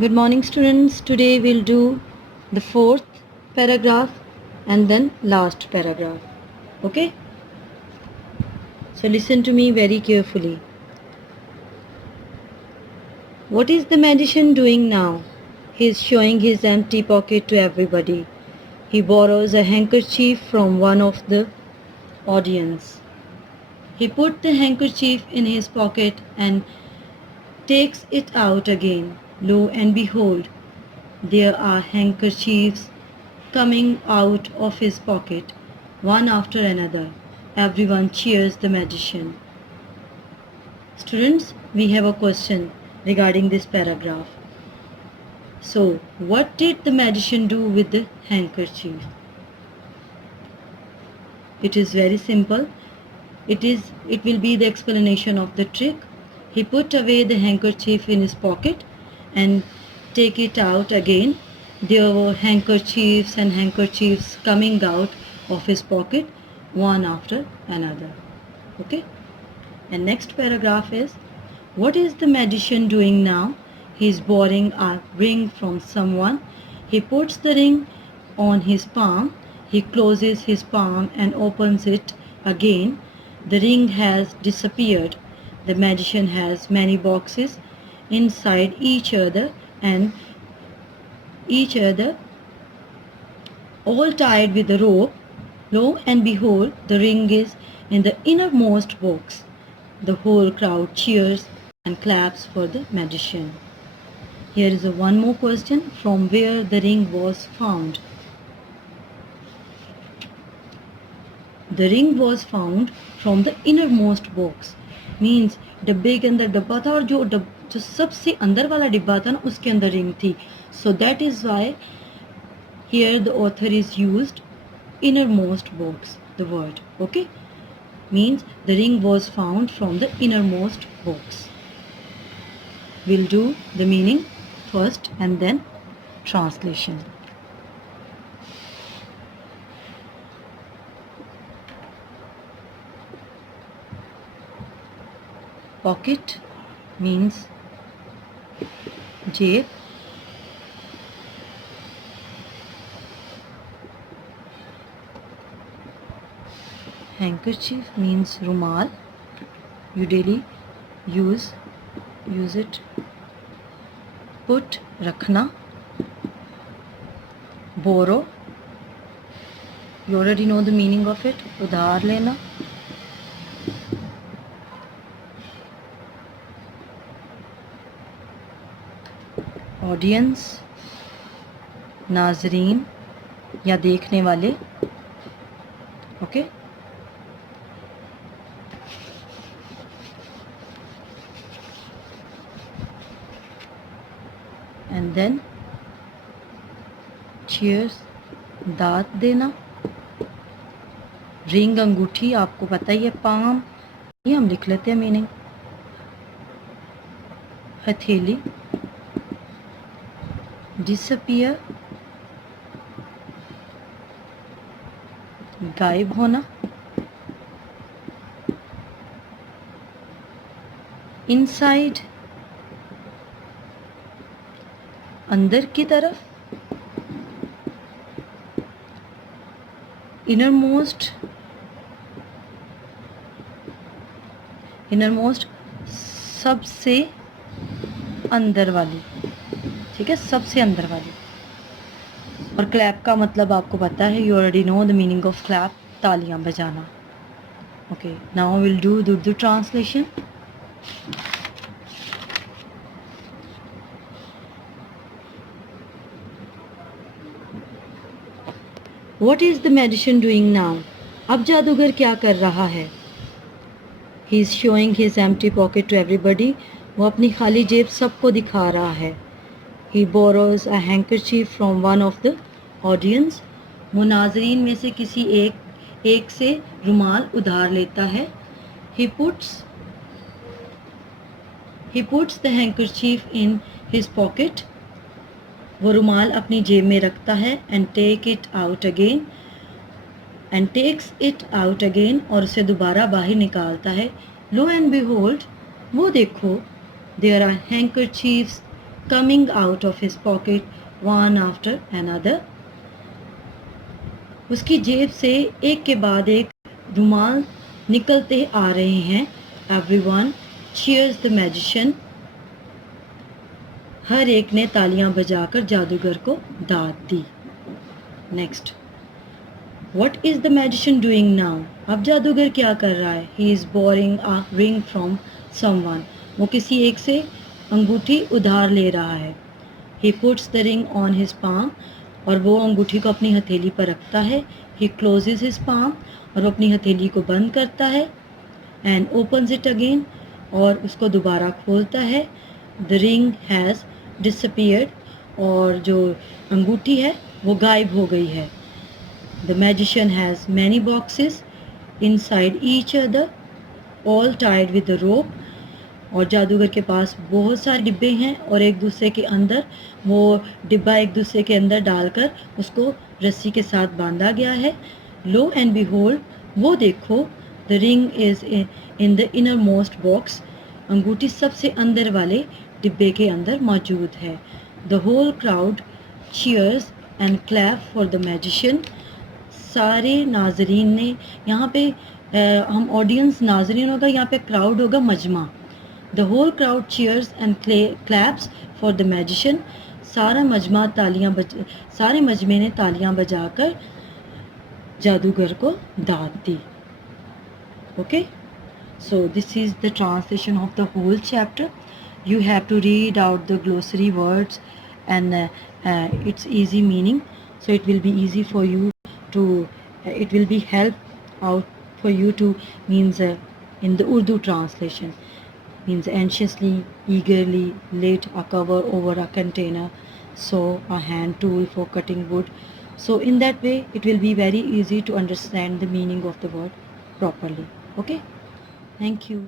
Good morning, students. Today we'll do the fourth paragraph and then last paragraph. Okay? So listen to me very carefully. What is the magician doing now? He is showing his empty pocket to everybody. He borrows a handkerchief from one of the audience. He put the handkerchief in his pocket and takes it out again. Lo and behold, there are handkerchiefs coming out of his pocket, one after another. Everyone cheers the magician. Students, we have a question regarding this paragraph. So, what did the magician do with the handkerchief? It is very simple. It will be the explanation of the trick. He put away the handkerchief in his pocket and take it out again. There were handkerchiefs and handkerchiefs coming out of his pocket one after another. Okay? And next paragraph is, what is the magician doing now? He is borrowing a ring from someone. He puts the ring on his palm. He closes his palm and opens it again. The ring has disappeared. The magician has many boxes inside each other all tied with a rope. Lo and behold, the ring is in the innermost box. The whole crowd cheers and claps for the magician. Here is one more question, from where the ring was found. The ring was found from the innermost box. Means डब्बे के अंदर डब्बा था और जो सबसे अंदर वाला डिब्बा था ना उसके अंदर रिंग थी. So that is why here the author is used innermost box, the word. Okay? Means the ring was found from the innermost box. We'll do the meaning first and then translation. Pocket means जेब. Handkerchief means रुमाल. You daily use it. Put रखना. Borrow, you already know the meaning of it. उधार लेना. Audience, नाजरीन या देखने वाले. Okay? And then cheers, दात देना. रिंग अंगूठी, आपको पता ही है, पाम, ये हम लिख लेते हैं मीनिंग. हथेली, डिसअपियर, गायब होना. इनसाइड, अंदर की तरफ. इनरमोस्ट सबसे अंदर वाली. ठीक है, सबसे अंदर वाली. और क्लैप का मतलब आपको पता है, you already know the meaning of clap, तालियां बजाना. Okay, now will do the Urdu translation. What is the magician doing now? अब जादूगर क्या कर रहा है? He is showing his empty pocket to everybody. वो अपनी खाली जेब सबको दिखा रहा है. He borrows a handkerchief from one of the audience. वो नाजरीन में से किसी एक से रुमाल उधार लेता है. He puts the handkerchief in his pocket. वो रुमाल अपनी जेब में रखता है. And takes it out again और उसे दोबारा बाहर निकालता है. Lo and behold, वो देखो, there are handkerchiefs coming out of his pocket one after another. उसकी जेब से एक के बाद एक रुमाल निकलते आ रहे हैं. Everyone cheers the magician. हर एक ने तालियां बजाकर जादूगर को दाद दी. Next, What is the magician doing now? अब जादूगर क्या कर रहा है? He is borrowing a ring from someone. वो किसी एक से अंगूठी उधार ले रहा है. He puts the ring on his palm. और वो अंगूठी को अपनी हथेली पर रखता है. He closes his palm. और वो अपनी हथेली को बंद करता है. And opens it again. और उसको दोबारा खोलता है. The ring has disappeared. और जो अंगूठी है वो गायब हो गई है. The magician has many boxes inside each other, all tied with a rope. और जादूगर के पास बहुत सारे डिब्बे हैं और एक दूसरे के अंदर वो डिब्बा एक दूसरे के अंदर डालकर उसको रस्सी के साथ बांधा गया है. Lo and behold, वो देखो, the ring is in the innermost box. अंगूठी सबसे अंदर वाले डिब्बे के अंदर मौजूद है. The whole crowd cheers and clap for the magician. सारे नाजरीन ने, यहाँ पे हम ऑडियंस नाजरीन होगा, यहाँ पे क्राउड होगा मजमा. The whole crowd cheers and claps for the magician. सारा मजमा सारे मजमे ने तालियां बजाकर जादूगर को दाद दी. Okay, so this is the translation of the whole chapter. You have to read out the glossary words and its easy meaning, so it will be easy for you to it will be help out for you to means in the Urdu translation means anxiously, eagerly laid a cover over a container, so a hand tool for cutting wood. So in that way it will be very easy to understand the meaning of the word properly. Okay, thank you.